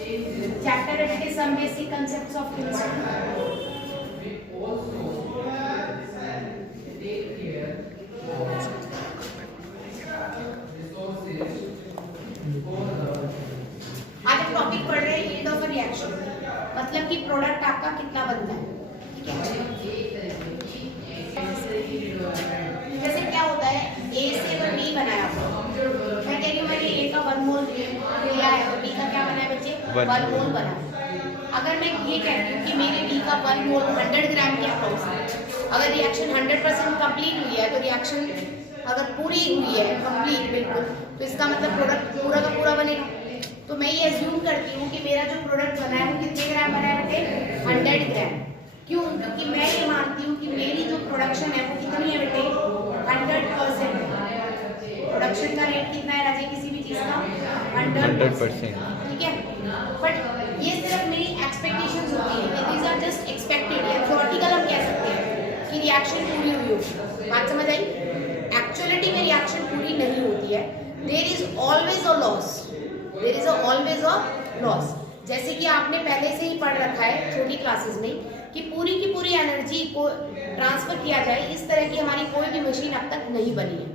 Chapter it is some basic concepts of chemistry. आज हम topic पढ़ रहे हैं यील्ड ऑफ अ रिएक्शन, मतलब कि प्रोडक्ट आपका कितना बनता है। ठीक है, जैसे क्या होता है, ए से अगर बी बनाया, मैं कह रही हूँ मैंने ए का 1 मोल लिया है और बी का क्या बना है बच्चे, 1 मोल बना है। अगर मैं ये कहती हूँ कि मेरे बी का 1 मोल 100 ग्राम के अप्रोक्स है, अगर रिएक्शन 100% कंप्लीट हुई है, तो रिएक्शन अगर पूरी हुई है कंप्लीट बिल्कुल, तो इसका मतलब प्रोडक्ट पूरा का पूरा बनेगा। तो मैं ये अज्यूम करती हूँ कि मेरा जो प्रोडक्ट बना है वो कितने ग्राम बना है बेटे, 100 ग्राम। क्यों? क्योंकि मैं ये मानती हूँ कि मेरी जो प्रोडक्शन है वो कितनी है बेटे, 100%। प्रोडक्शन का रेट कितना है राजे किसी भी चीज का, 100%। ठीक है, बट ये सिर्फ मेरी एक्सपेक्टेशंस होती है, दीज आर जस्ट एक्सपेक्टेड या थ्योरेटिकल हम कह सकते हैं कि रिएक्शन पूरी हुई होगी। बात समझ आई? एक्चुअलिटी में रिएक्शन पूरी नहीं होती है, there is always a loss, there is always a loss. जैसे कि आपने पहले से ही पढ़ रखा है छोटी क्लासेस में कि पूरी की पूरी एनर्जी को ट्रांसफर किया जाए, इस तरह की हमारी कोई भी मशीन अब तक नहीं बनी है।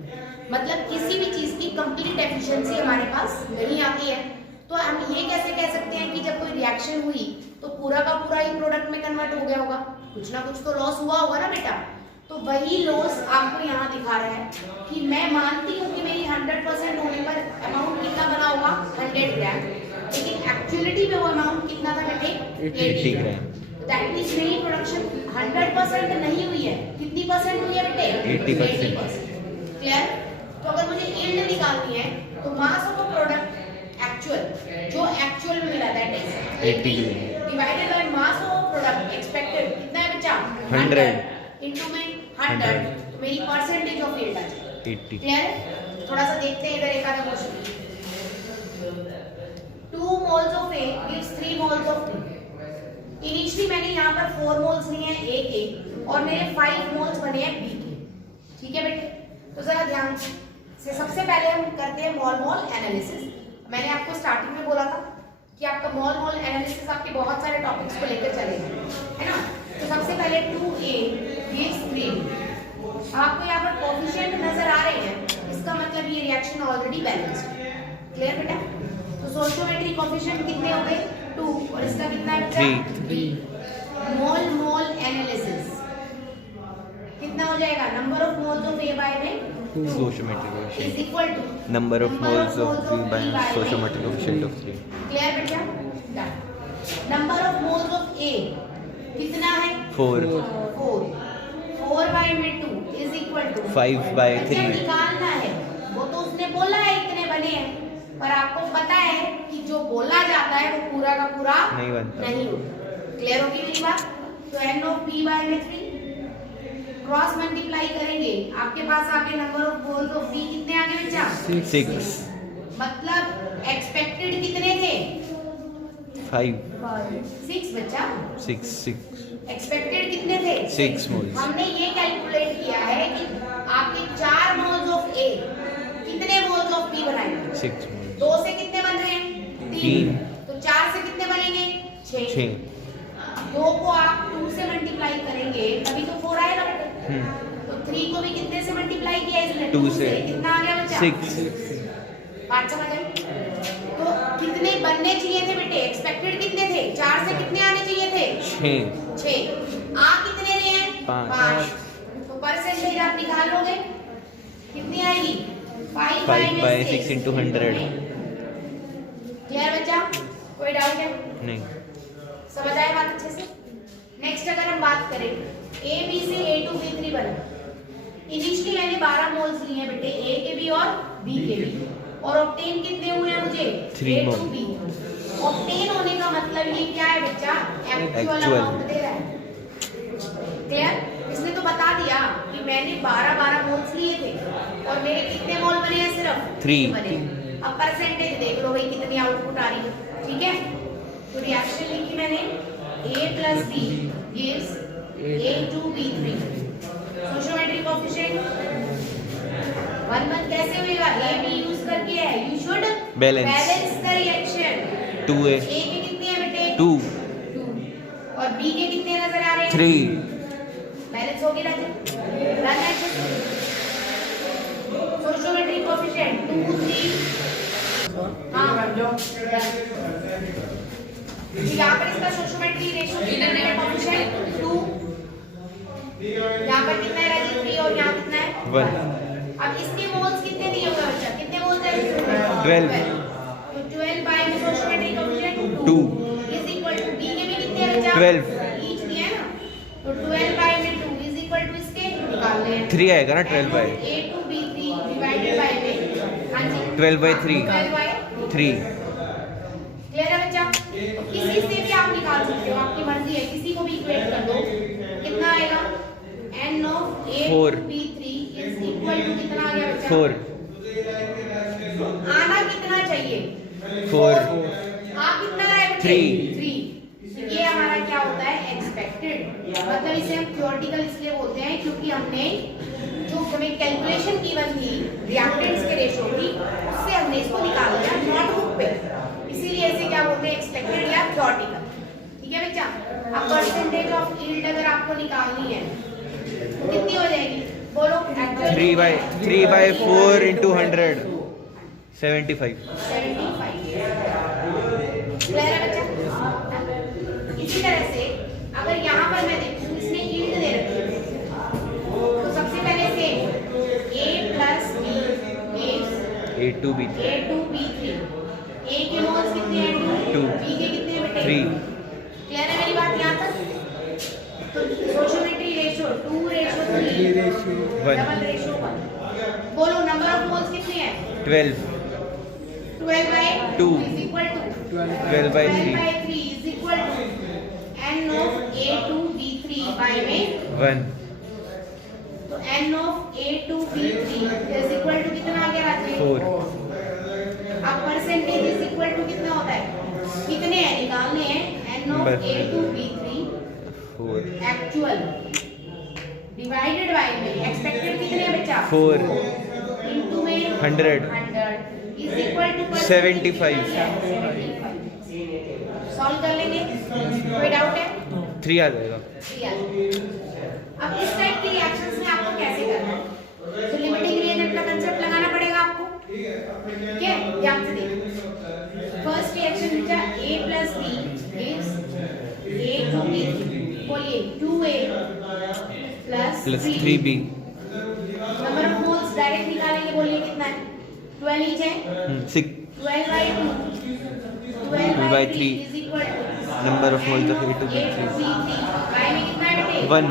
मतलब किसी भी चीज की कंप्लीट एफिशिएंसी हमारे पास नहीं आती है। तो हम ये कैसे कह सकते हैं कि जब कोई रिएक्शन हुई तो पूरा का पूरा ही प्रोडक्ट में कन्वर्ट हो गया होगा, कुछ ना कुछ तो लॉस हुआ होगा ना बेटा। तो वही लॉस आपको यहाँ दिखा रहा है कि मैं मानती हूँ कि मेरी 100% होने पर अमाउंट कितना बना होगा, 100 ग्राम, लेकिन एक्चुअलिटी में वो अमाउंट कितना था बेटे, 80 ग्राम। दैट मींस मेरी प्रोडक्शन 100% नहीं हुई है, कितनी परसेंट हुई है बेटे, 80%। क्लियर? तो अगर मुझे यील्ड निकालनी है तो mass of a product actual, जो एक्चुअल में मिला that is 80 divided by mass of product expected, कितना है बच्चा, 100 इनटू में 100, तो मेरी परसेंटेज ऑफ यील्ड आ जाएगी 80। क्लियर? थोड़ा सा देखते हैं इधर एक आधा question. 2 moles of A gives 3 moles of B। Initially मैंने यहाँ पर 4 मोल्स लिए हैं A के और मेरे 5 मोल्स बने हैं B के। ठीक है बेटे, तो जरा ध्यान से सबसे पहले हम करते हैं मोल मोल एनालिसिस। मैंने आपको स्टार्टिंग में बोला था कि आपका मोल मोल एनालिसिस आपके बहुत सारे टॉपिक्स को लेकर चलेगा, है ना। तो सबसे पहले 2A gives 3। आपको यहाँ पर कोएफिशिएंट नजर आ रहे हैं, इसका मतलब ये रिएक्शन ऑलरेडी बैलेंस्ड है। क्लियर बेटा? तो स्टोइकियोमेट्री कोएफिशिएंट कितने हो गए, 2, और इसका कितना है बच्चा, 3। मोल मोल एनालिसिस कितना हो जाएगा, number of moles of A by में 2 stoichiometric is coefficient, equal to number of moles of B by stoichiometric coefficient of 3। Clear बेटा? Done. Number of moles of A कितना है, 4 4 बाय में 2 is equal to 5 by 3। निकालना है, वो तो उसने बोला है इतने बने हैं, पर आपको पता है कि जो बोला जाता है वो पूरा का पूरा नहीं बनता, नहीं होता। क्लियर होगी मेरी बात? तो n ऑफ B बाय में 3 क्रॉस मल्टीप्लाई करेंगे, आपके पास आगे number of moles of B कितने आगे बच्चा, 6। मतलब एक्सपेक्टेड कितने थे, 5 6 बच्चा, 6 एक्सपेक्टेड कितने थे, 6 moles। हमने ये कैलकुलेट किया है कि आपके 4 मोल्स ऑफ A कितने मोल्स ऑफ B बनाएंगे, 6 moles। 2 से कितने बन रहे हैं, 3, तो 4 से कितने बनेंगे, 6। 2 को आप 2 से मल्टीप्लाई करेंगे तभी तो 4 आएगा बेटा। तो 3 को भी कितने से मल्टीप्लाई किया इसने, 2 से, कितना आ गया बच्चा, 6। बात समझ आई? तो कितने बनने चाहिए थे बेटे, एक्सपेक्टेड कितने थे, 4 से कितने आने चाहिए थे, 6। आ कितने रहे हैं, 5। तो परसेंटेज आप निकाल लोगे, कितनी आएगी, 5 by 6 into 100। क्लियर बच्चा? कोई डाउट है? नहीं। समझ आए बात अच्छे से? नेक्स्ट अगर हम बात करें A B से A2B3 बना, इनिशियली मैंने 12 मोल्स लिए हैं बेटे A के भी और B के भी, और ऑब्टेन कितने हुए हैं मुझे, 3 मोल। A2B। ऑब्टेन होने का मतलब ये क्या है बच्चा, एक्चुअल अमाउंट दे रहा है। क्लियर? इसने तो बता दिया कि मैंने 12 मोल्स लिए थे और मेरे कितने मोल बने हैं, सिर्फ 3 बने। अब परसेंटेज देख लो भाई कितनी आउटपुट आ रही है। ठीक है, तो रिएक्शन लिखी मैंने A plus B gives A2B3। Stoichiometric coefficient 1 कैसे होगा, A B यूज करके है, you should balance the reaction. 2A A के 2 और बी के कितने नजर आ रहे हैं? 3 बैलेंस हो गया रन है सोशियोमेट्रिक कोएफिशिएंट 2 3 हां यहाँ पर इसका सोशियोमेट्री रेशियो कितना है? कोएफिशिएंट 2 यहाँ पर कितना है राजीव? 3 और यहाँ कितना है? 1 अब इसके मोल्स कितने दिए हुए हैं बच्चा? कितने मोल्स है? 12 तो 12 बाय में stoichiometric coefficient 2 is equal to B के भी कितने हैं बच्चा? 12 ईच दिया है ना, तो 12 बाय में 2 इज इक्वल टू इसके निकाल लें 3 आएगा ना 12 बाय A2B3 डिवाइडेड बाय में हां जी 12 बाय 3 12 बाय 3 क्लियर है बच्चा? किसी से भी आप निकाल सकते हो, आपकी मर्जी है, किसी को भी इक्वेट कर दो। कितना आएगा? n of A2B3 is equal to कितना आ गया बच्चा? 4 आना कितना चाहिए? 4 आ कितना रहा है बच्चे? 3 ये हमारा क्या होता है? एक्सपेक्टेड। मतलब इसे हम थ्योरेटिकल इसलिए बोलते हैं क्योंकि हमने जो हमें कैलकुलेशन की वन थी रिएक्टेंट्स के रेशियो की, उससे हमने इसको निकाल लिया नोटबुक पे, इसीलिए इसे क्या बोलते हैं? एक्सपेक्टेड या थ्योरेटिकल। ठीक है बच्चा? अब परसेंटेज ऑफ यील्ड अगर आपको निकालनी है तो कितनी हो जाएगी? बोलो। 3 by 4 into 100 75 75 क्लियर है बच्चा? इसी तरह से अगर यहाँ पर मैं देखूं इसने यील्ड दे रखी है, तो सबसे पहले से a plus b gives A2B3 A2B3 a के मोल्स कितने हैं? 2 2 b के कितने हैं बेटे? 3 क्लियर है मेरी बात यहाँ तक? तो सोशियोमेट्री रेशियो 2:3 डबल रेशियो 1। बोलो नंबर ऑफ मोल्स कितने हैं? 12 12 by 2 is equal to 12 by 3 is equal to n of A2B3 by में 1 तो n of A2B3 is equal to कितना आ गया राजेश? 4 अब परसेंटेज is equal to कितना होता है? कितने हैं निकालने हैं? n of बस। A2B3 4 एक्चुअल डिवाइडेड बाय में एक्सपेक्टेड कितने हैं बच्चा? 4 इनटू में 100 is equal to 75 सॉल्व कर लेंगे, कोई डाउट है? 3 आ जाएगा। अब इस टाइप की रिएक्शंस में आपको कैसे करना है? तो लिमिटिंग रिएजेंट का कांसेप्ट लगाना पड़ेगा आपको, ठीक है? ध्यान से देखिए। फर्स्ट रिएक्शन बच्चा a plus b gives A2B, बोलिए 2a plus 3b number of moles direct निकालेंगे, बोलिए कितना है? 12 ईच है, 6 12 by 2 12 by 3 is equal to number of moles of A2B3 by में कितना है बेटे? 1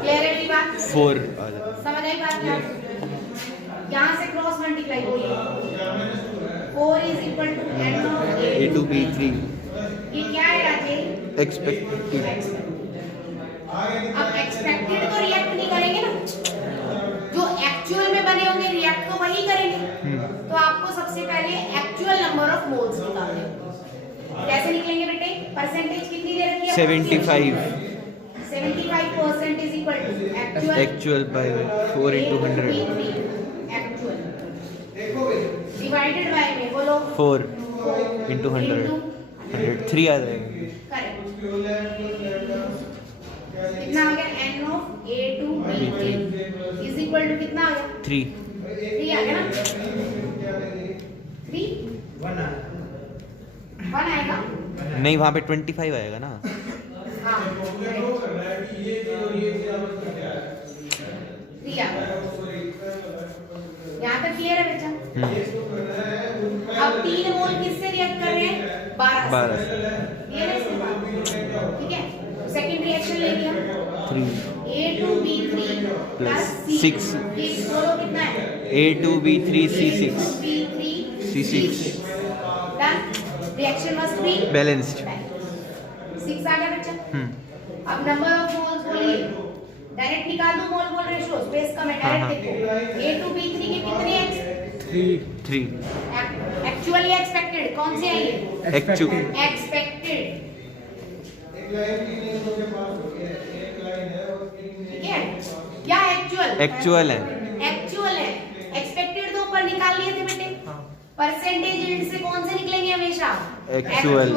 क्लियर है मेरी बात? 4 आ जाएगा। समझ आई बात क्या? यहाँ से क्रॉस मल्टीप्लाई बोलिए 4 is equal to n of A2B3 ये क्या है राजे? expected अब एक्सपेक्टेड तो रिएक्ट नहीं करेंगे ना, जो एक्चुअल में बने होंगे रिएक्ट तो वही करेंगे। तो आपको सबसे पहले एक्चुअल नंबर ऑफ मोल्स निकालने हैं। कैसे निकलेंगे बेटे? परसेंटेज कितनी दे रखी है? 75 75% is equal to actual by 4 into 100 actual divided by में बोलो 4 into 100 3 आ जाएगा। करेक्ट। कितना आ गया? n of A2B3 is equal to कितना आ गया? 3 3 आ गया ना? 3 1 आएगा? नहीं, वहाँ पे 25 आएगा ना। हाँ 3 आ गया। यहाँ तक क्लियर है बच्चा? अब 3 मोल किससे रिएक्ट कर रहे हैं? 12 से। क्लियर है इसके बाद? ठीक है, सेकंड रिएक्शन ले लिया 3 A2B3 plus 6 बोलो कितना है? A2B3 C6 C6 done. Reaction must be balanced. 6 आ गया बच्चा। अब नंबर ऑफ मोल्स बोलिए, डायरेक्ट निकाल दो मोल मोल रेशियो, स्पेस का मैं डायरेक्ट देखो A2B3 के कितने हैं? 3 एक्चुअल या एक्सपेक्टेड कौन से आएंगे? एक्सपेक्टेड। ठीक है, क्या एक्चुअल? एक्चुअल है। एक्चुअल है। एक्सपेक्टेड तो ऊपर निकाल लिए थे बेटे। परसेंटेज यील्ड से कौन से निकलेंगे हमेशा? हमेशा Actual.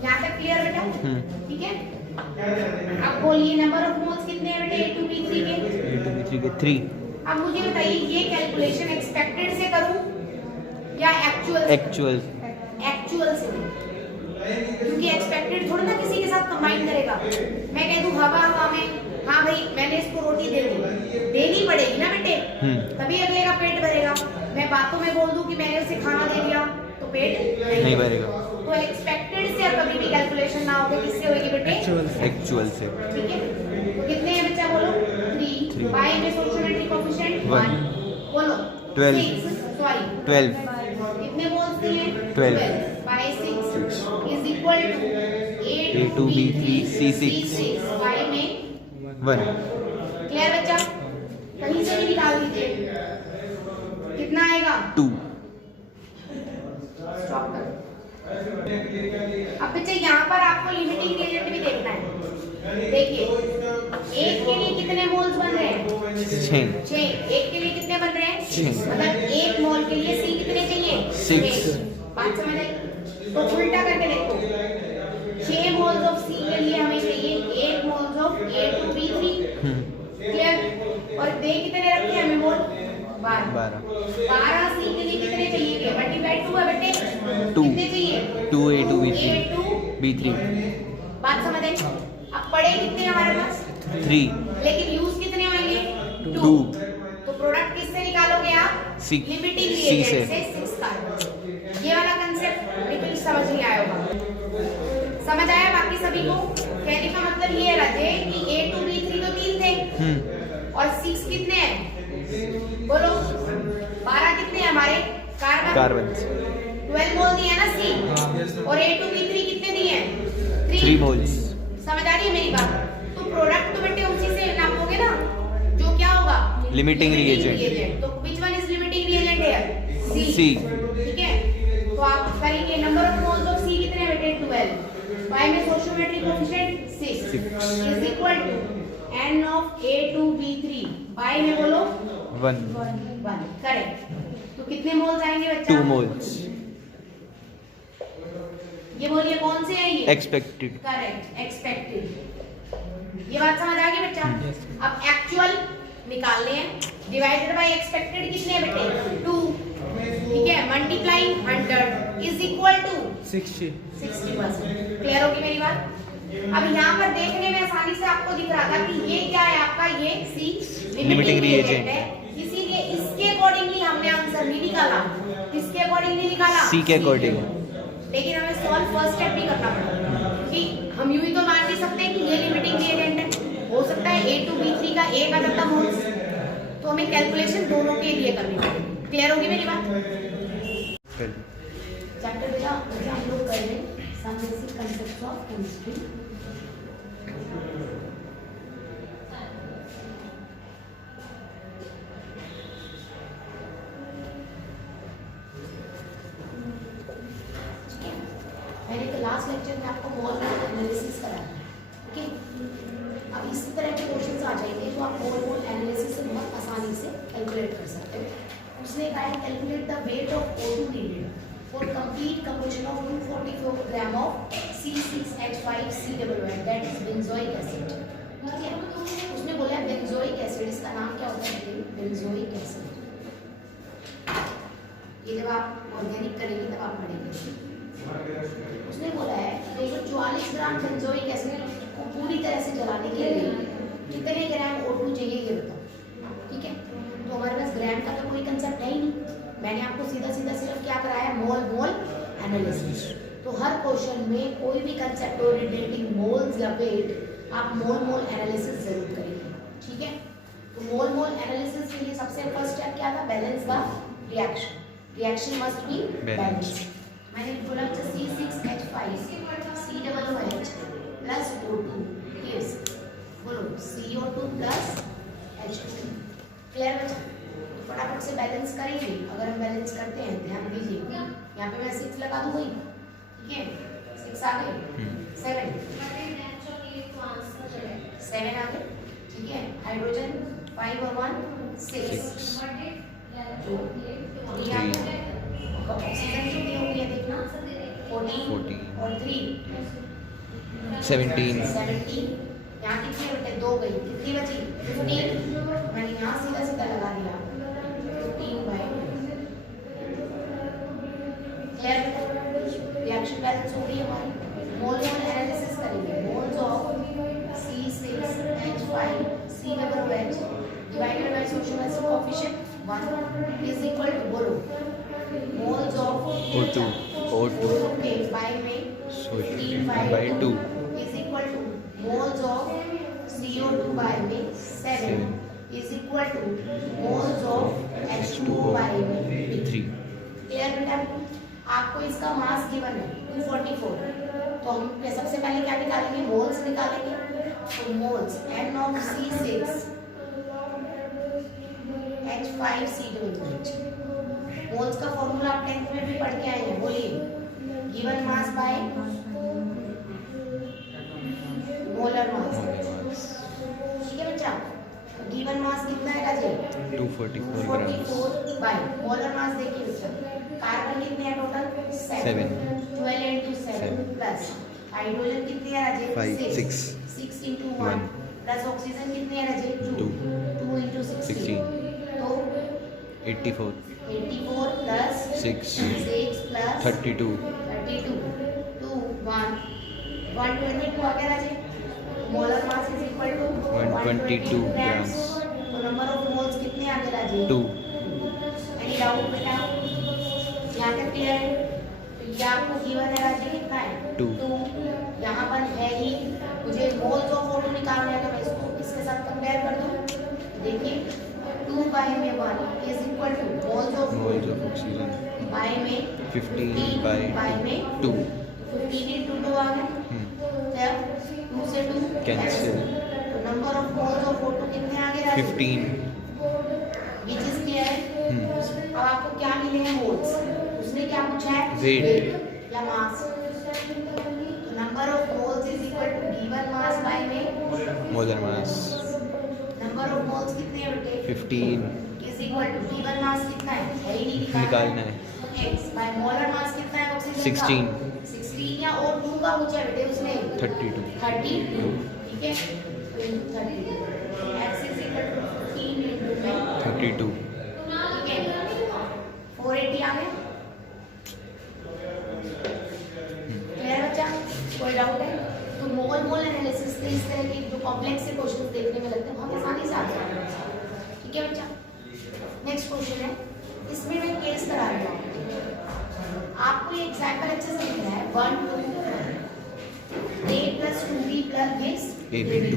यहाँ तक क्लियर बेटा? ठीक है। अब बोलिए नंबर ऑफ मोल्स कितने हैं बेटे A2B3 के? A2B3 के 3। अब मुझे बताइए ये कैलकुलेशन एक्सपेक्टेड से करूं या एक्चुअल से? एक्चुअल से, क्योंकि एक्सपेक्टेड थोड़ा ना किसी के साथ कंबाइन करेगा। मैं कह दूं हवा हवा में, हाँ भाई मैंने इसको रोटी देनी पड़ेगी ना बेटे, तभी अगले का पेट भरेगा। मैं बातों में बोल दूं कि मैंने उसे खाना दे दिया तो पेट नहीं भरेगा। तो एक्सपेक्टेड से अब कभी भी कैलकुलेशन ना होगा, किससे होगी बेटे? एक्चुअल से। ठीक है, तो कितने हैं बच्चा बोलो? 3 बाय में सोशियोमेट्रिक कोएफिशिएंट 1 बोलो 12 कितने मोल्स दिए? 12 by 6 is equal to A2B3C6 by में 1। क्लियर बच्चा? कहीं से भी निकाल दीजिए, कितना आएगा? 2। स्टॉप कर। अब बच्चे यहाँ पर आपको लिमिटिंग रिएजेंट भी देखना है। देखिए एक के लिए कितने मोल्स बन रहे हैं? 6। एक के लिए कितने बन रहे हैं? 6। मतलब एक मोल के लिए सी कितने चाहिए? 6। बात समझ आई? तो उल्टा करके देखो, 6 मोल्स ऑफ सी के लिए हमें चाहिए 8 मोल्स ऑफ A2B3। क्लियर? और दे कितने रखे हैं हमें मोल? 12 सी के लिए कितने चाहिए? मल्टीप्लाई 2 है बेटे। 2 कितने चाहिए? 2 A2B3 बात समझ आई? अब पड़े कितने हमारे पास? 3 लेकिन यूज कितने होंगे? 2। तो प्रोडक्ट किससे निकालोगे आप? लिमिटिंग रिएजेंट से 6 कार्बन। ये वाला कांसेप्ट बिल्कुल समझ नहीं आया होगा। समझ आया बाकी सभी को? कहने का मतलब ये है राजे कि A2B3 तो 3 थे और 6 कितने हैं? बोलो 12 कितने हैं हमारे कार्बन? 12 मोल दिए ना सी, और A2B3 कितने दिए हैं? 3 मोल्स। समझ आ रही है मेरी बात? तो प्रोडक्ट तो बेटे उसी से नापोगे ना जो क्या होगा? Limiting reagent. तो which one is limiting reagent here? C. ठीक है, तो आप करेंगे number of moles of C कितने हैं बेटे? 12 बाय में stoichiometric coefficient 6 is equal to n of A2B3 by में बोलो 1। करेक्ट। तो कितने मोल्स आएंगे बच्चा? 2 मोल्स। ये बोलिए कौन से है ये? एक्सपेक्टेड। Correct, expected. ये बात समझ आ गई बच्चा? अब एक्चुअल निकालने हैं। डिवाइडेड बाय एक्सपेक्टेड कितने हैं बेटे? 2। ठीक है, multiplying 100 is equal to 60%। Clear होगी मेरी बात? अब यहाँ पर देखने में आसानी से आपको दिख रहा था कि ये क्या है आपका? ये सी लिमिटिंग रिएजेंट है, इसीलिए इसके अकॉर्डिंगली हमने आंसर नहीं निकाला। किसके अकॉर्डिंगली निकाला? सी के अकॉर्डिंग। लेकिन हमें सॉल्व फर्स्ट स्टेप भी करना पड़ेगा, क्योंकि हम यूं ही तो मान नहीं सकते कि ये लिमिटिंग रिएजेंट है। हो सकता है A2B3 का एक आ जाता मोल्स, तो हमें कैलकुलेशन दोनों के लिए करनी पड़ेगी। क्लियर होगी मेरी बात? चैप्टर बेटा हम लोग कर रहे हैं some basic concepts of chemistry. मैंने तो लास्ट लेक्चर में आपको मोल मोल एनालिसिस कराया, ओके? अब इसी तरह के क्वेश्चंस आ जाएंगे तो आप मोल मोल एनालिसिस से बहुत आसानी से कैलकुलेट कर सकते हो। उसने कहा है calculate the weight of O2 needed for complete composition of 244 gram of C6H5COO that is benzoic acid. ठीक है, उसने बोला बेंजोइक एसिड, इसका नाम क्या होता है? Benzoic acid. ये जब आप ऑर्गेनिक करेंगे तब आप पढ़ेंगे। उसने बोला है 244 ग्राम बेंजोइक एसिड को पूरी तरह से जलाने के लिए कितने ग्राम O2 चाहिए ये बताओ। ठीक है, तो हमारे पास ग्राम का तो कोई कंसेप्ट है ही नहीं। मैंने आपको सीधा सीधा सिर्फ क्या कराया? मोल मोल एनालिसिस। तो हर क्वेश्चन में कोई भी कंसेप्ट रिलेटिंग मोल्स या वेट आप मोल मोल एनालिसिस जरूर करेंगे। ठीक है, तो मोल मोल एनालिसिस के लिए सबसे फर्स्ट स्टेप क्या था? Balance the reaction. Reaction must be balanced. मैंने बोला C6H5COOH प्लस O2 gives बोलो CO2 प्लस H2। क्लियर बच्चा? तो फटाफट से बैलेंस करेंगे। अगर हम बैलेंस करते हैं, ध्यान दीजिए, यहाँ पे मैं 6 लगा दूंगी। ठीक है, 6 आ गए, 7 आ गए। ठीक है, हाइड्रोजन 5 और 1 6 2 3 ऑक्सीजन कितनी हो गई है देखना 14 और 3 17 यहाँ कितने बटे 2 गई कितनी बची 15 मैंने यहाँ सीधा सीधा लगा दिया 15 बाय क्लियर रिएक्शन बैलेंस हो गई हमारी मोल एनालिसिस करेंगे moles of C6H5 C double OH divided by stoichiometric coefficient 1 is equal to बोलो moles of O2 के by में 15 by 2 is equal to moles of CO2 by में 7 is equal to moles of H2O by में 3 clear बेटा आपको इसका mass given है 244 तो हम सबसे पहले क्या निकालेंगे मोल्स निकालेंगे तो moles N of C6H5COOH moles का फॉर्मूला आप 10th में भी पढ़ के आए हैं बोलिए given mass by molar mass ठीक है बच्चा गिवन मास कितना है राजे 244 44 grams बाय मोलर मास देखिए बच्चा कार्बन कितने हैं टोटल 7 12 into 7 प्लस हाइड्रोजन कितने हैं राजे 6 into 1 प्लस ऑक्सीजन कितने हैं राजे 2 into 16 तो 84 प्लस 6 प्लस 32 2 1 122 आ गया राजे molar mass is equal to 122 grams तो नंबर ऑफ मोल्स कितने आ गए राजे 2 एनी डाउट बेटा यहाँ तक क्लियर है तो ये आपको गिवन है राजे कितना है 2 यहाँ पर है ही मुझे मोल्स ऑफ O2 निकालना है तो मैं इसको इसके साथ कंपेयर कर दूँ देखिए 2 बाय में 1 is equal to moles of oxygen by में 15 by में 2 15 into 2 आ गया तब 2 से 2 Cancel. तो number of moles of O2 कितने आ गए 15 which is clear है अब आपको क्या मिलेंगे मोल्स उसने क्या पूछा है Weight. या मास तो number of moles is equal to given mass by में molar mass number of moles कितने हैं बेटे 15 is equal to given mass कितना है ही नहीं निकालना है x बाय मोलर मास कितना है ऑक्सीजन 16 या और 2 का पूछा है बेटे उसने 32 ठीक है 32 x is equal to 15 into 32 ठीक है 480 आ गया क्लियर बच्चा कोई डाउट है तो मोल एनालिसिस से इस तरह के जो कॉम्प्लेक्स से क्वेश्चंस देखने में लगते हैं बहुत आसानी से आ जाते हैं ठीक है बच्चा नेक्स्ट क्वेश्चन है इसमें मैं केस करा रही हूँ आपको ये एग्जांपल अच्छे से लिखना है 1 2 a plus 2b plus this AB2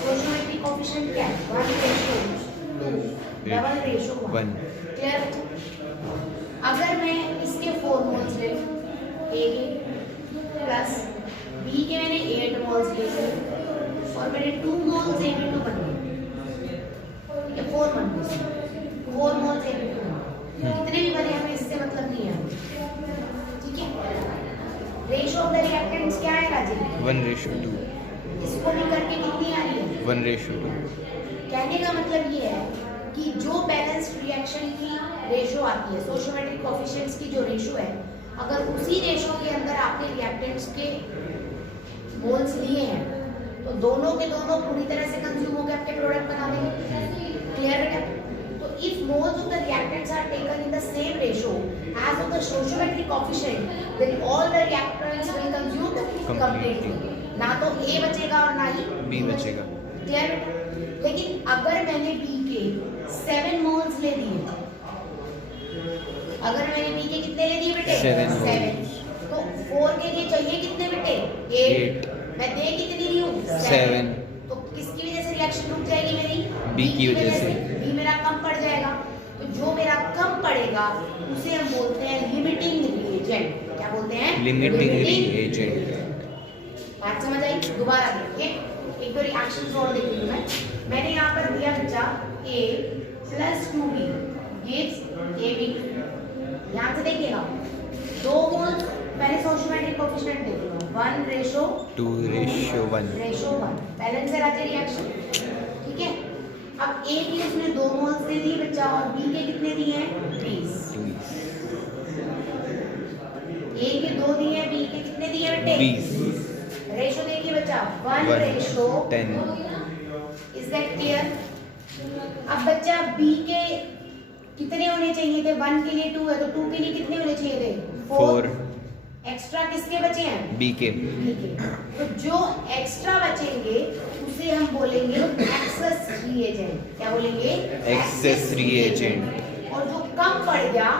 stoichiometric coefficient क्या है 1:2 डबल रेशियो 1 क्लियर अगर मैं इसके 4 मोल्स ले a के प्लस b के मैंने 8 मोल्स लिए और मेरे 2 मोल्स AB2 बन गए ठीक है 4 बन गए 4 मोल्स AB2 कितने भी बने हमें इससे मतलब नहीं है ठीक है रेशियो ऑफ द रिएक्टेंट्स क्या है राजीव 1:2 इसको भी करके कितनी आ रही है 1:2 कहने का मतलब ये है कि जो बैलेंस्ड रिएक्शन की रेशियो आती है स्टोइचियोमेट्रिक कोएफिशिएंट्स की जो रेशियो है अगर उसी रेशियो के अंदर आपने रिएक्टेंट्स के मोल्स लिए हैं तो दोनों के दोनों पूरी तरह से कंज्यूम होकर आपके प्रोडक्ट बना देंगे क्लियर बेटा तो if moles of the reactants are taken in the same ratio as of the stoichiometric coefficient then all the reactants will consume completely ना तो A बचेगा और ना ही B बचेगा क्लियर लेकिन अगर मैंने B के 7 मोल्स ले दिए अगर मैंने B के कितने ले दिए बेटे 7 तो 4 के लिए चाहिए कितने बेटे 8 मैं दे कितनी दी हूँ 7 तो किसकी वजह से रिएक्शन रुक जाएगी मेरी B की वजह से B मेरा कम पड़ जाएगा तो जो मेरा कम पड़ेगा उसे हम बोलते हैं लिमिटिंग रिएजेंट क्या बोलते हैं लिमिटिंग रिएजेंट बात समझ आई दोबारा देखिए एक तो रिएक्शंस और देख लूं मैंने यहाँ पर दिया बच्चा A plus 2B gives AB यहाँ से देखिएगा 2 मोल पहले स्टोइचियोमेट्रिक कोएफिशिएंट दे दूंगा 1:1 बैलेंस है राजे रिएक्शन ठीक है अब A की उसने 2 मोल्स दे दिए बच्चा और B के कितने कितने दिए हैं? 20। ए के 2 दिए हैं, बी के कितने दिए बेटे? 20। रेशो देखिए बच्चा 1 रेशो 10। Is that clear? अब बच्चा बी के कितने होने चाहिए थे? 1 के लिए 2 है तो 2 के लिए कितने होने चाहिए थे? 4। एक्स्ट्रा किसके बचे हैं? बी के। ठीक है, तो जो एक्स्ट्रा बचेंगे उसे हम बोलेंगे एक्सेस रिएजेंट। क्या बोलेंगे? Access reagent. और जो कम पड़ गया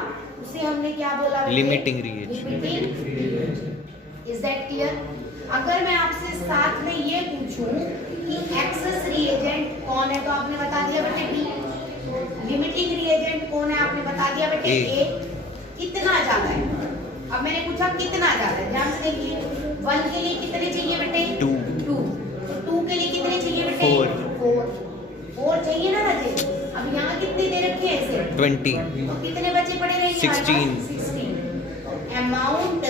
उसे हमने क्या बोला? Limiting reagent. Is that clear? अगर मैं आपसे साथ में ये पूछूं कि एक्सेस रिएजेंट कौन है तो आपने बता दिया बेटे बी। लिमिटिंग रिएजेंट कौन है आपने बता दिया बेटे ए। कितना ज्यादा है? अब मैंने पूछा कितना ज्यादा है, ध्यान से देखिए 1 के लिए कितने चाहिए बेटे? 2। तो 2 के लिए कितने चाहिए बेटे? 4 चाहिए ना राजे। अब यहाँ कितने दे रखे हैं इसे? 20। तो कितने बचे पड़े रहेंगे? 16। अमाउंट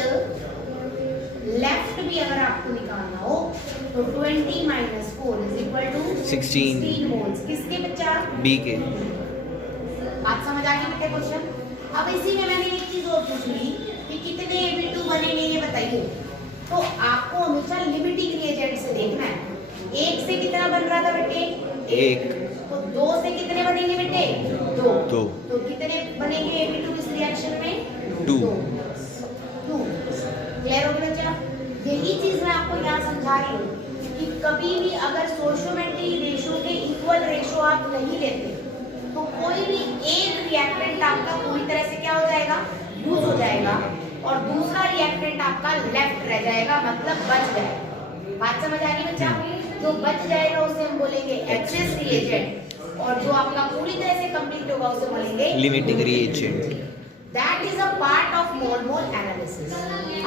लेफ्ट भी अगर आपको निकालना हो तो 20 minus 4 is equal to 16 moles. किसके बच्चा? बी के। बात समझ आ गई बेटे क्वेश्चन? अब इसी में मैंने एक चीज और पूछ ली कि कितने Ab2 बनेंगे ये बताइए। तो आपको हमेशा लिमिटिंग रिएजेंट से देखना है। 1 से कितना बन रहा था बेटे? 1। तो 2 से कितने बनेंगे बेटे? 2। तो कितने बनेंगे Ab2 इस रिएक्शन में? 2। क्लियर हो गया बच्चा? यही चीज मैं आपको यहाँ समझा रही हूँ कि कभी भी अगर स्टोइकियोमेट्री रेशो के इक्वल रेशो आप नहीं लेते तो कोई भी एक रिएक्टेंट आपका पूरी तरह से क्या हो जाएगा? लूज हो जाएगा और दूसरा रिएक्टेंट आपका लेफ्ट रह जाएगा, मतलब बच जाएगा। बात समझ आ रही बच्चा? जो बच जाएगा उसे हम बोलेंगे एक्सेस रिएजेंट और जो आपका पूरी तरह से कंप्लीट होगा उसे बोलेंगे limiting reagent. That is a part of mole analysis.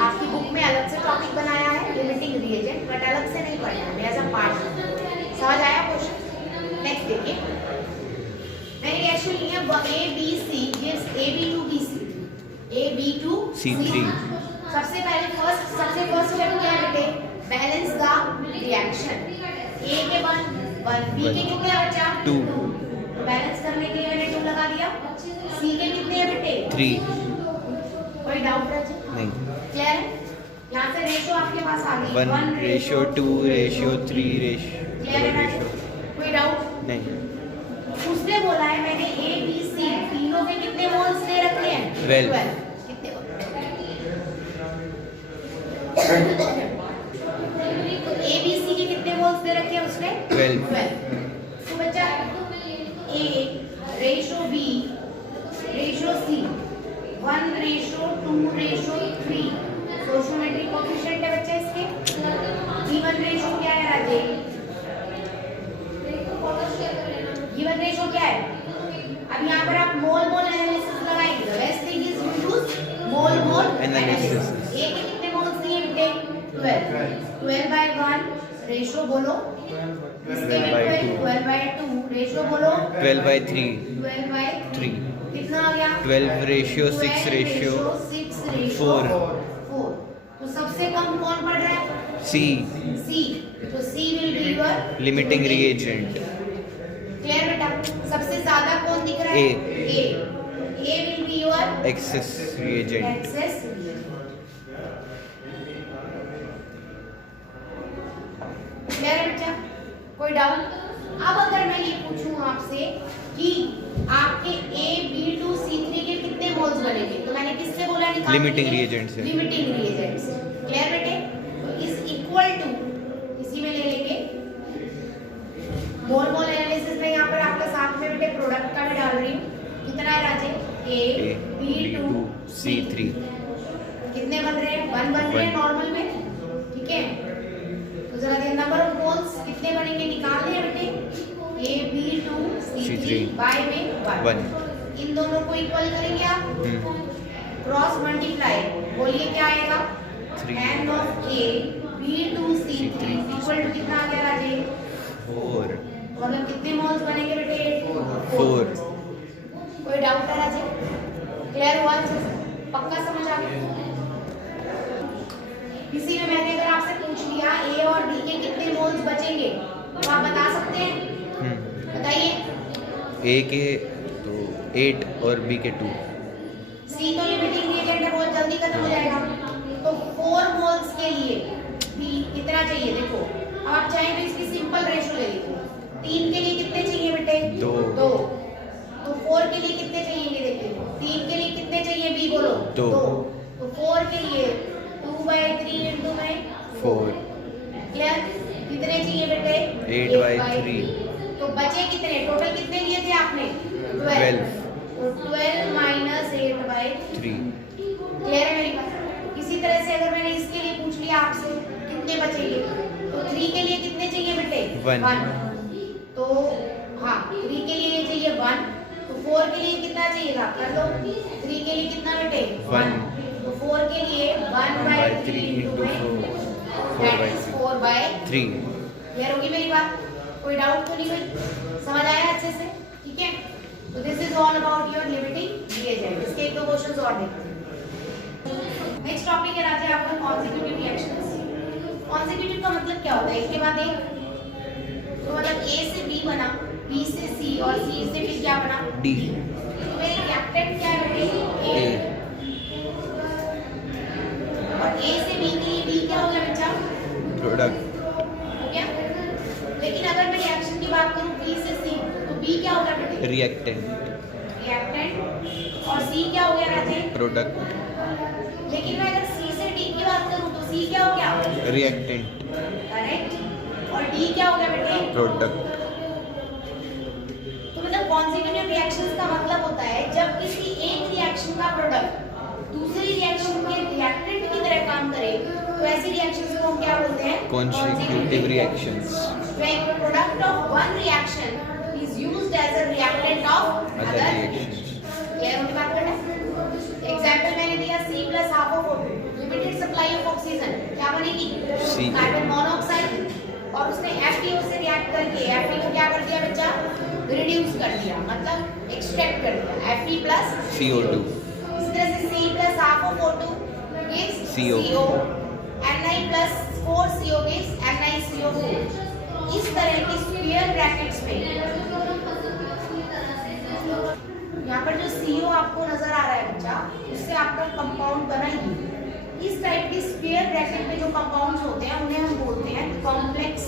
आपकी बुक में अलग से टॉपिक बनाया है लिमिटिंग रिएजेंट, बट अलग से नहीं पढ़ना है, एज अ पार्ट। समझ आया क्वेश्चन? नेक्स्ट देखिए, मैंने रिएक्शन ली है ABC gives AB2BC AB2C3। सबसे फर्स्ट स्टेप क्या है बेटे? Balance the reaction. A के 1 B के कितने हैं बच्चा? 2। बैलेंस करने के लिए मैंने 2 लगा दिया। C के कितने हैं बेटे? 3। कोई डाउट है? नहीं। क्लियर है? यहाँ से रेशो आपके पास आ गई 1 रेशो 2 रेशो 3 क्लियर है? कोई डाउट नहीं। उसने बोला है मैंने A B C तीनों के कितने मोल्स दे रखे हैं? 12। कितने? तो A B C के कितने मोल्स दे रखे हैं उसने? 12। तो बच्चा A ratio B ratio C 1 ratio 2 ratio 3 stoichiometric coefficient है बच्चा इसके। गिवन रेशो क्या है राजे? गिवन रेशो क्या है? अब यहाँ पर आप मोल एनालिसिस लगाएंगे। The best thing is you use mole analysis. A के कितने मोल्स दिए बेटे? 12 by 1 रेशो बोलो। इसके 12 by 2 रेशो बोलो। 12 by 3 12 by 3 कितना आ गया? 12 रेशियो 6 रेशियो 4। तो सबसे कम कौन पड़ रहा है? C। तो C will be your limiting reagent. Clear बेटा? सबसे ज्यादा कौन दिख रहा है? A will be your excess reagent. Excess. क्लियर है बच्चा? कोई डाउट? अब अगर मैं ये पूछूं आपसे कि आपके AB2C3 के कितने मोल्स बनेंगे तो मैंने किससे बोला? निकालने लिमिटिंग के लिए? रिएजेंट से। लिमिटिंग रिएजेंट से। क्लियर बेटे? तो इज इक्वल टू इसी में ले लेंगे मोल एनालिसिस में। यहाँ पर आपके साथ में बेटे प्रोडक्ट का भी डाल रही हूँ। कितना है राजे? AB2C3 कितने बन रहे हैं? 1 बन रहे हैं नॉर्मल में। ठीक है, तो जरा देखिए नंबर ऑफ मोल्स कितने बनेंगे निकाल लिया बेटे। AB2C3 बाय में 1। इन दोनों को इक्वल करेंगे आप, क्रॉस मल्टीप्लाई, बोलिए क्या आएगा? n of AB2C3 equal to कितना आ गया राजे? 4। मतलब कितने मोल्स बनेंगे बेटे? 4। कोई डाउट है राजे? क्लियर हुआ? पक्का समझ आ गया? इसी में मैंने अगर आपसे पूछ लिया A और B के कितने मोल्स बचेंगे तो आप बता सकते हैं? बताइए। A के तो 8 और B के 2। सी तो लिमिटिंग रिएजेंट है, बहुत जल्दी खत्म हो जाएगा। तो 4 मोल्स के लिए भी कितना चाहिए देखो। अब आप चाहें तो इसकी सिंपल रेशो ले लीजिए। 3 के लिए कितने चाहिए बेटे? 2। तो 4 के लिए कितने चाहिए देखिए। 3 के लिए कितने चाहिए बी बोलो? 2। तो 4 के लिए 2/3 into 4। क्लियर? कितने चाहिए बेटे? 8/3। तो बचे कितने? टोटल कितने लिए थे आपने? 12। तो 12 माइनस 8/3। क्लियर है मेरी बात? इसी तरह से अगर मैंने इसके लिए पूछ लिया आपसे कितने बचेंगे, तो 3 के लिए कितने चाहिए बेटे? 1। तो हाँ 3 के लिए चाहिए 1। तो 4 के लिए कितना चाहिएगा? कर लो। 3 के लिए कितना बेटे? 1। तो 4 के लिए 1/3 into 4/3। क्लियर होगी मेरी बात? कोई डाउट तो नहीं हुई? समझ आया अच्छे से? ठीक है, तो this is all about your limiting reagent. इसके एक दो क्वेश्चंस और देखते हैं। नेक्स्ट टॉपिक है राजे आपका कॉन्सेक्यूटिव रिएक्शंस। कॉन्सेक्यूटिव का मतलब क्या होता है? इसके बाद एक तो मतलब ए से बी बना, बी से सी और सी से फिर क्या बना? डी। तो मेरे रिएक्टेंट क्या है? ए। और ए से बी के लिए बी क्या हो गया बच्चा? प्रोडक्ट। हो गया। लेकिन अगर मैं रिएक्शन की बात करूं बी से सी, तो बी क्या होगा बेटे? रिएक्टेंट। रिएक्टेंट। और सी क्या हो गया राजे? प्रोडक्ट। लेकिन मैं अगर सी से डी की बात करूं तो सी क्या हो गया? रिएक्टेंट। करेक्ट। और डी क्या हो गया बेटे? प्रोडक्ट। तो मतलब कॉन्सेक्यूटिव रिएक्शंस का मतलब होता है जब किसी एक रिएक्शन का प्रोडक्ट दूसरी रिएक्शन के रिएक्टेंट की तरह काम करे, तो ऐसी रिएक्शंस को हम क्या बोलते हैं? Consecutive reactions. When product of one reaction is used as a reactant of Other other reactions. Clear होने बात करना। एग्जांपल मैंने दिया C plus half of O2, limited supply of oxygen, क्या बनेगी? C। Carbon monoxide. और उसने FeO से रिएक्ट करके Fe को क्या कर दिया बच्चा? रिड्यूस कर दिया, मतलब एक्सट्रैक्ट कर दिया Fe plus CO2। इस तरह से C plus half of O2 gives CO। Ni plus 4CO gives NiCO4। इस तरह की स्क्वायर ब्रैकेट्स में यहाँ पर जो CO आपको नजर आ रहा है बच्चा, उससे आपका कंपाउंड बना ही। इस टाइप की स्क्वायर ब्रैकेट में जो कंपाउंड्स होते हैं उन्हें हम बोलते हैं कॉम्प्लेक्स।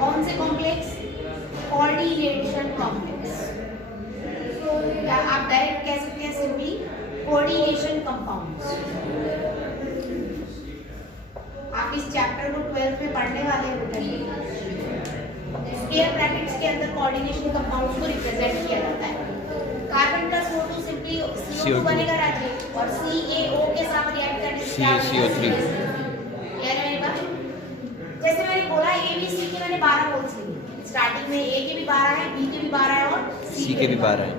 कौन से कॉम्प्लेक्स? Coordination complex. या आप डायरेक्ट कह सकते हैं सिंपली कोऑर्डिनेशन कंपाउंड्स। आप इस चैप्टर को 12th में पढ़ने वाले हैं बेटा। स्क्वायर ब्रैकेट्स के अंदर कोऑर्डिनेशन कंपाउंड्स को रिप्रेजेंट किया जाता है। Carbon plus O2 simply CO2 बनेगा राजे, और CaO के साथ रिएक्ट करने से क्या CO3। क्लियर है मेरी बात? जैसे मैंने बोला A B C के मैंने 12 मोल्स लिए। स्टार्टिंग में A के भी 12 है, B के भी 12 है और C के भी 12 है।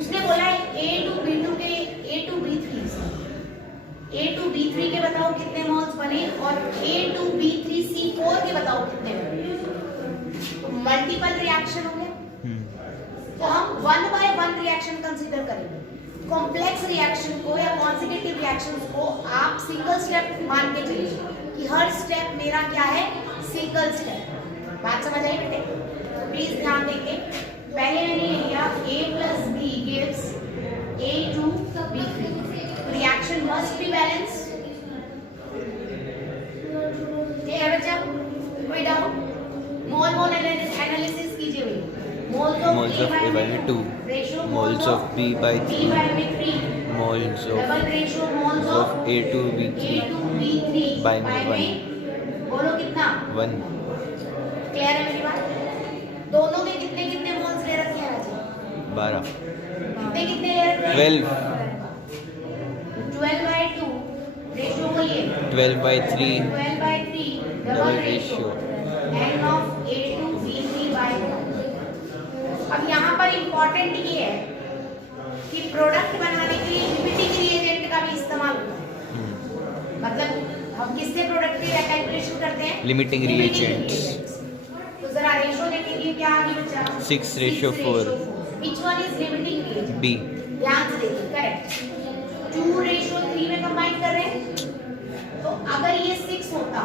उसने बोला A to B2 के A to B3 के बताओ कितने मोल्स बने, और A to B3C4 के बताओ कितने बने। तो मल्टीपल रिएक्शन हो गया। तो हम 1 by 1 रिएक्शन कंसीडर करेंगे। कॉम्प्लेक्स रिएक्शन को या कॉन्सेक्यूटिव रिएक्शंस को आप सिंगल स्टेप मान के चलिए कि हर स्टेप मेरा क्या है? Single step. बात समझ आई बेटे? प्लीज ध्यान देंगे। पहले मैंने ले लिया A plus B gives A to B3। Reaction must be balance. Clear बच्चा? कोई डाउट? मोल एनालिसिस कीजिए भाई। Moles of A by 2, moles of B by 3, moles of A to B3 by 1। बोलो कितना? 1। क्लियर है मेरी बात? दोनों के कितने कितने मोल्स ले रखे हैं राजा? 12। कितने कितने ले रखे हैं? 12/2 रेशियो बोलिए। 12/3 double ratio n of A to B3 by 1। अब यहाँ पर इम्पोर्टेंट ये है कि प्रोडक्ट बनाने के लिए लिमिटिंग रिएजेंट का भी इस्तेमाल होता है। मतलब हम किससे प्रोडक्ट की कैलकुलेशन करते हैं? Limiting reagents. तो जरा रेशियो देखेंगे क्या आगे बचा? 6:4। Which one is limiting reagent? B। ध्यान से देखिए, करेक्ट। 2:3 में कंबाइन कर रहे हैं। तो अगर ये 6 होता,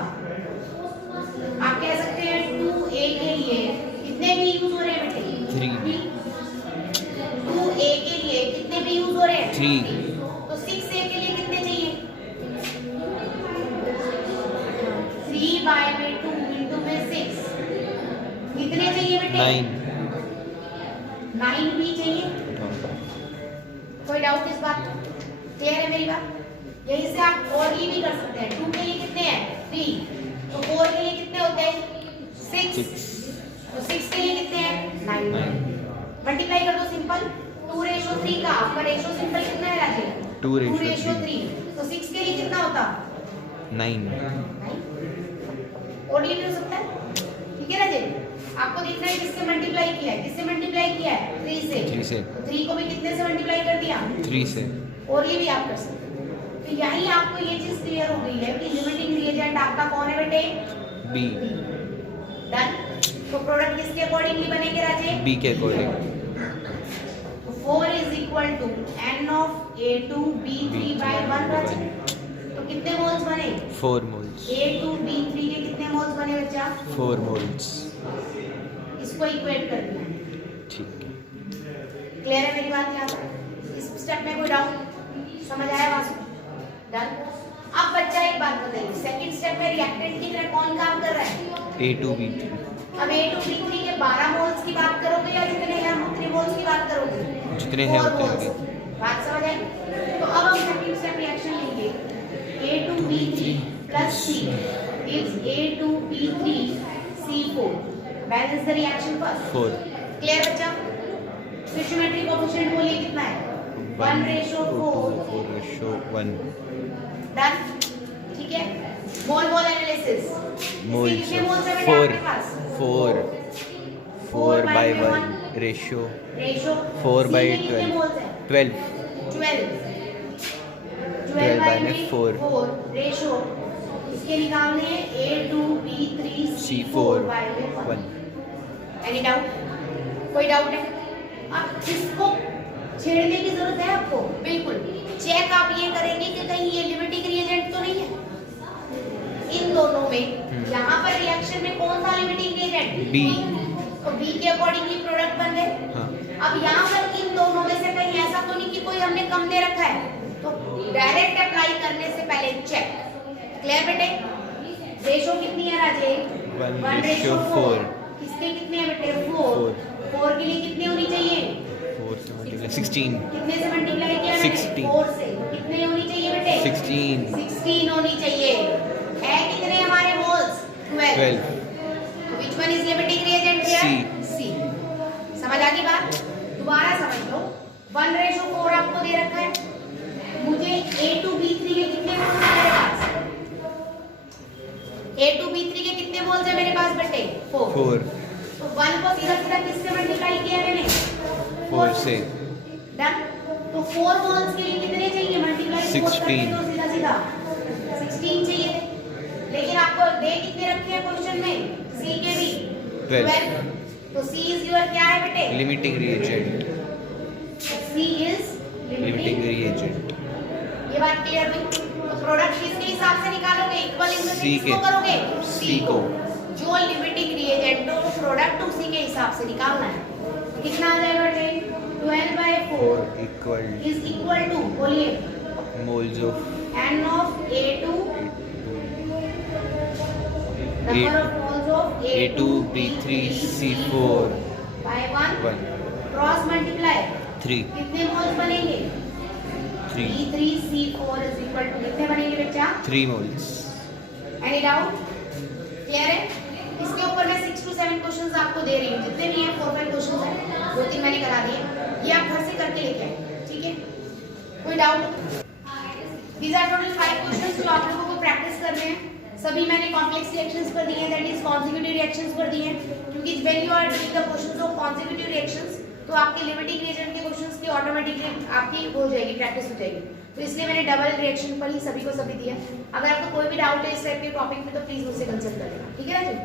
आप कह सकते हैं 2A के लिए कितने भी यूज हो रहे हैं बेटे? 3। 3 तो 6a के लिए कितने चाहिए? 3 बाय में 2 इंटू में 6 कितने चाहिए बेटे? 9 भी चाहिए। कोई डाउट इस बात? क्लियर है मेरी बात? यही से आप और ये भी कर सकते हैं। 2 के लिए कितने हैं? 3। तो 4 के लिए कितने होते हैं? 6। तो 6 के लिए कितने हैं? 9। मल्टीप्लाई कर दो सिंपल। 2:3 का आपका रेशो सिंपल कितना है राजेश? 2:3। तो 6 के लिए कितना होता? 9 और ये भी हो सकता है। ठीक है राजेश? आपको देखना है किससे मल्टीप्लाई किया है? किससे मल्टीप्लाई किया है? 3 से। तो 3 को भी कितने से मल्टीप्लाई कर दिया? 3 से। और ये भी आप कर सकते हैं। तो यही आपको ये चीज क्लियर हो गई है कि लिमिटिंग रिएजेंट आपका कौन है बेटे? बी। डन। तो प्रोडक्ट किसके अकॉर्डिंगली बनेंगे राजेश? बी के according. 4 is equal to n of A2B3 by 1 Rajesh. तो कितने मोल्स बने? 4 मोल्स। A2B3 के कितने मोल्स बने बच्चा? 4 मोल्स। इसको इक्वेट कर दिया। ठीक है। क्लियर है मेरी बात यहाँ पर? इस स्टेप में कोई डाउट? समझ आया वासु? डन। अब बच्चा एक बात बताइए, सेकंड स्टेप में रिएक्टेंट की तरह कौन काम कर रहा है? A2B3। अब A2B3 के 12 मोल्स की बात करोगे या जितने हैं हम उतने मोल्स की बात करोगे? जितने हैं उतने। बात समझ आई? तो अब हम सेकंड स्टेप रिएक्शन लेंगे। A2B3 plus C gives A2B3C4। Balance the reaction first. 4। Clear बच्चा? स्टोइचियोमेट्रिक कोएफिशिएंट बोलिए कितना है? 1:4 डन। ठीक है। मोल एनालिसिस। मोल कितने मोल्स है बेटा आपके पास? 4 by 1 रेशियो 4 by 12 by में 4 रेशियो इसके निकालने हैं A2B3C4 by 1। Any doubt? कोई डाउट है? अब इसको छेड़ने की जरूरत है आपको? बिल्कुल। चेक आप ये करेंगे कि कहीं ये लिमिटिंग रिएजेंट तो नहीं है इन दोनों में। यहाँ पर रिएक्शन में कौन सा लिमिटिंग रिएजेंट? बी। तो बी के अकॉर्डिंगली प्रोडक्ट बन गए। हाँ। अब यहाँ पर इन दोनों में से कहीं ऐसा तो नहीं कि कोई हमने कम दे रखा है, तो डायरेक्ट अप्लाई करने से पहले चेक। क्लियर बेटे? रेशो कितनी है राजे? 1:4। किसके कितने हैं बेटे? 4 के लिए कितने होनी चाहिए? 4 से मल्टीप्लाई 16। कितने से मल्टीप्लाई किया? 16। 4 से कितने होनी चाहिए बेटे? 16 होनी चाहिए। है कितने हमारे moles? 12। Which one is limiting reagent here? C। समझ आ गई बात? दोबारा समझ लो। 1:4 आपको दे रखा है। मुझे A2B3 के कितने मोल्स है मेरे पास? A2B3 के कितने मोल्स है मेरे पास बेटे? 4। तो 1 को सीधा सीधा किससे मल्टीप्लाई किया मैंने? 4 से। डन। तो 4 मोल्स के लिए कितने चाहिए मल्टीप्लाई? 16। तो सीधा सीधा 16 चाहिए। लेकिन आपको दे कितने रखे हैं क्वेश्चन में? C के भी 12। तो C इज योर क्या है बेटे? Limiting reagent. C is limiting reagent. ये बात क्लियर हुई? तो प्रोडक्ट किसके हिसाब से निकालोगे? इक्वल इन द किसको करोगे? C को। जो लिमिटिंग रिएजेंट हो प्रोडक्ट उसी के हिसाब से निकालना है। कितना आ जाएगा बेटे? 12/4 इज इक्वल टू बोलिए moles of n of A2 number of moles of A2B3C4 by 1 cross multiply 3। कितने मोल्स बनेंगे? 3। B3C4 is equal to कितने बनेंगे बच्चा? 3 मोल्स। Any doubt? क्लियर है? इसके ऊपर मैं 6 to 7 क्वेश्चंस आपको दे रही हूँ। जितने भी हैं 4-5 क्वेश्चंस हैं, 2-3 मैंने करा दिए। ये आप घर से करके लेके आए। ठीक है? कोई doubt? These are total 5 questions जो आप लोगों को प्रैक्टिस करने हैं। सभी मैंने कॉम्प्लेक्स रिएक्शंस पर दिए हैं, दैट इज कॉन्सेक्यूटिव रिएक्शंस पर दिए हैं, क्योंकि when you are doing the questions of consecutive reactions तो आपके लिमिटिंग रिएजेंट के क्वेश्चंस की ऑटोमेटिकली आपकी हो जाएगी, प्रैक्टिस हो जाएगी। तो इसलिए मैंने डबल रिएक्शन पर ही सभी को सभी दिया। अगर आपको कोई भी डाउट है इस टाइप के टॉपिक में तो प्लीज मुझसे कंसल्ट कर लेना। ठीक है ना जी?